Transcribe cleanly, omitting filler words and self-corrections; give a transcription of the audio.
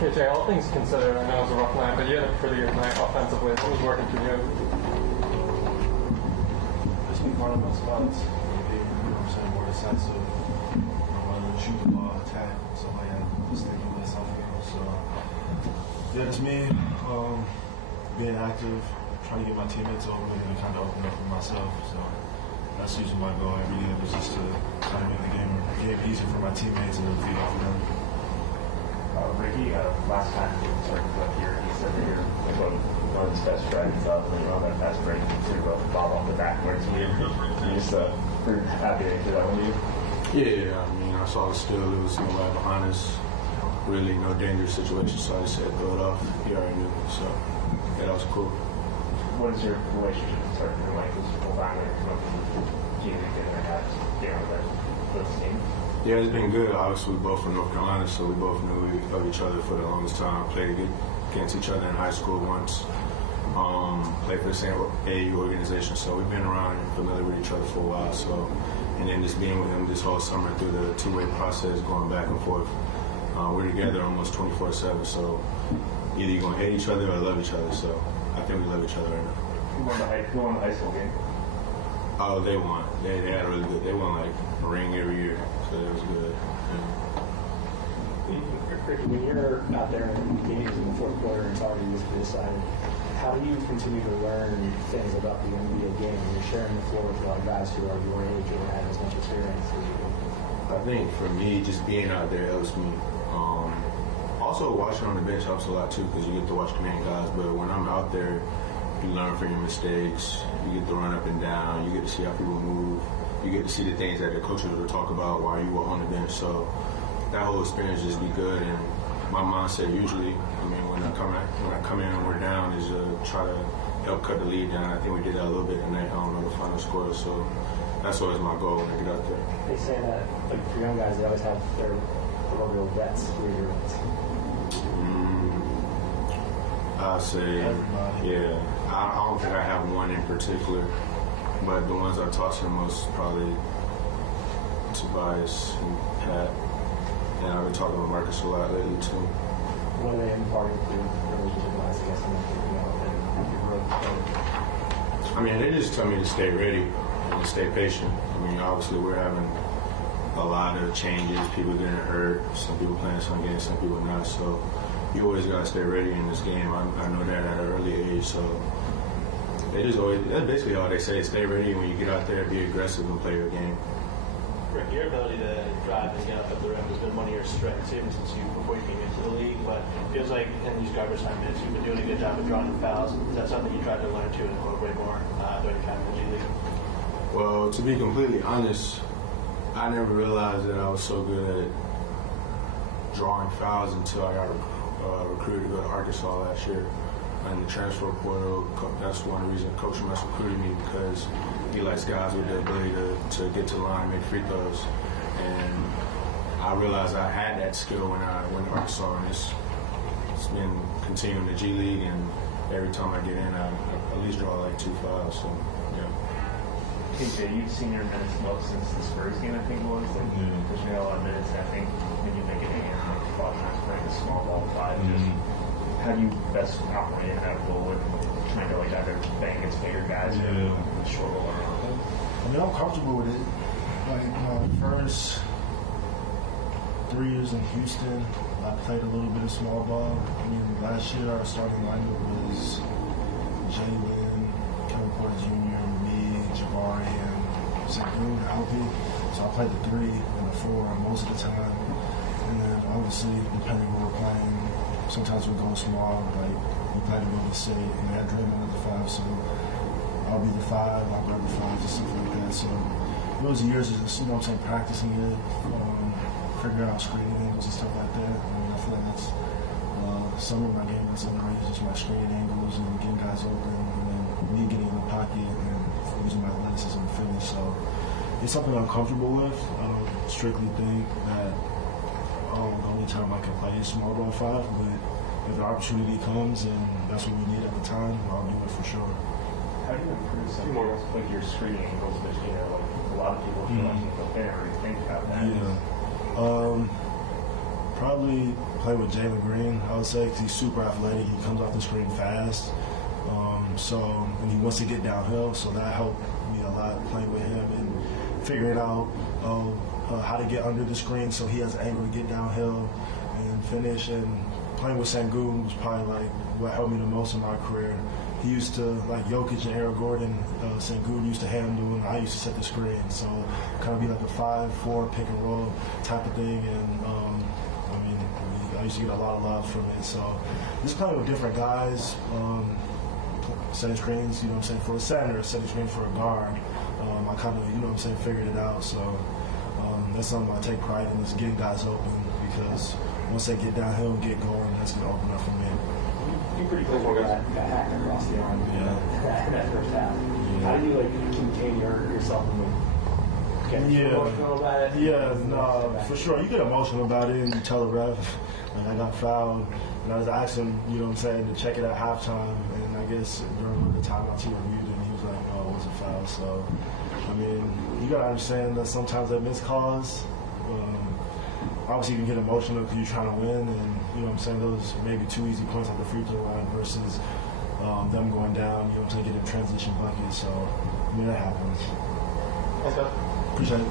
KJ, all things considered, I know it was a rough night, but you had a pretty good night offensively. What was working for you? Just be part of my spots. More decisive. Shoot the ball, attack, stuff like that. Just thinking less off field. So, yeah, that's me. Being active, trying to get my teammates over and kind of open up for myself. So that's usually my goal every game, is just to kind of make the game easier for my teammates and then feed off of them. Ricky, last time you started up here, he said that you're one of his best friends when you're on that fast break to ball off the backwards. You just pretty happy to hear that one, you? Yeah, I mean, I saw the still. There was nobody behind us. Really no dangerous situation, so I just said throw it off. He already knew, so yeah, that was cool. What is your relationship starting like this whole time when you're from G League and those teams? Yeah, it's been good. Obviously, we're both from North Carolina, so we both knew of each other for the longest time. Played against each other in high school once. Played for the same AAU organization, so we've been around and familiar with each other for a while. So, and then just being with him this whole summer through the two-way process, going back and forth. We're together almost 24/7, so either you're gonna hate each other or love each other. So I think we love each other right now. Who won the high school game? Oh, they won. They had a really good. They won like a ring every year, so it was good. When you're out there in games in the fourth quarter and it's already decided, how do you continue to learn things about the NBA game? You're sharing the floor with a lot of guys who are your age or have as much experience as you do. I think for me, just being out there helps me. Also, watching on the bench helps a lot too, because you get to watch the main guys. But when I'm out there, you learn from your mistakes. You get to run up and down. You get to see how people move. You get to see the things that the coaches will talk about while you were on the bench. So that whole experience just be good. And my mindset usually, I mean, when I come in and we're down, is try to help cut the lead down. I think we did that a little bit tonight. I don't know the final score, so that's always my goal when I get out there. They say that, like, for young guys, they always have their proverbial vets. Who are your vets? I'd say, yeah. I don't think I have one in particular, but the ones I talk to the most probably Tobias and Pat, and I've been talking with Marcus a lot lately too. What are they imparting to relationship-wise, I guess, I mean, they just tell me to stay ready and to stay patient. I mean, obviously we're having a lot of changes, people getting hurt, some people playing some games, some people not, so you always got to stay ready in this game. I know that at an early age, so they just always, that's basically all they say, stay ready when you get out there, be aggressive and play your game. Rick, your ability to drive and get up at the rim has been one of your strengths even before you came into the league, but it feels like in these garbage time minutes you've been doing a good job of drawing fouls. Is that something you tried to learn to and incorporate more during your time in the G League? Well, to be completely honest, I never realized that I was so good at drawing fouls until I got recruited to go to Arkansas last year. In the transfer portal, that's one reason Coach Mess recruited me, because he likes guys with the ability to get to the line and make free throws. And I realized I had that skill when I went to Arkansas, and it's been continuing the G League, and every time I get in, I at least draw like 2 fouls. So, yeah. KJ, you've seen your minutes most since the Spurs game, I think it was. Because you had a lot of minutes, I think, when you make it in, like, a lot of times playing a small ball 5. Just how do you best operate in that role and trying to like either bang against bigger guys or short roll around them? I mean, I'm comfortable with it. Like, first 3 years in Houston, I played a little bit of small ball. I mean, last year our starting lineup was Jalen, Kevin Porter Jr., me, Jabari, and Segun Alpi. So I played the 3 and the 4 most of the time. And then obviously, depending on where we're playing, sometimes we go small, like we played a Golden State, and they had Draymond at the 5, so I'll be the 5, I'll grab the 5, just stuff like that. So those years is just, practicing it, figuring out screening angles and stuff like that. I mean, I feel like that's some of my game that's underrated, just my screening angles and getting guys open, and then me getting in the pocket and using my athleticism and finish. So it's something I'm comfortable with. I don't strictly think that the only time I can play is small ball 5, but if the opportunity comes and that's what we need at the time, I'll do it for sure. How do you improve some more like your screening angles, which like a lot of people feel like they don't really think about that? Yeah. Probably probably play with Jalen Green, I would say, because he's super athletic. He comes off the screen fast. And he wants to get downhill, so that helped me a lot playing with him and figuring out how to get under the screen so he has angle to get downhill and finish. And playing with Sengun was probably like what helped me the most in my career. He used to, like Jokic and Eric Gordon, Sengun used to handle, and I used to set the screen. So kind of be like a 5-4 pick and roll type of thing. And I used to get a lot of love from it. So just playing with different guys, setting screens, for a center, setting screens for a guard. I kind of, figured it out. So that's something I take pride in, is getting guys open, because once they get downhill and get going, that's going to open up for me. You're pretty close with got hacked across the arm in that first half. Yeah. How do you contain yourself and get emotional about it? Yeah, no, for sure. You get emotional about it and you tell the ref, I got fouled. And I was asking him, to check it at halftime. And I guess during the timeouts he reviewed it and he was like, no, it was a foul. So, you got to understand that sometimes they miss calls. Obviously, you can get emotional because you're trying to win, and those maybe 2 easy points at the free throw line versus them going down, getting transition buckets. So, that happens. Okay. Appreciate it.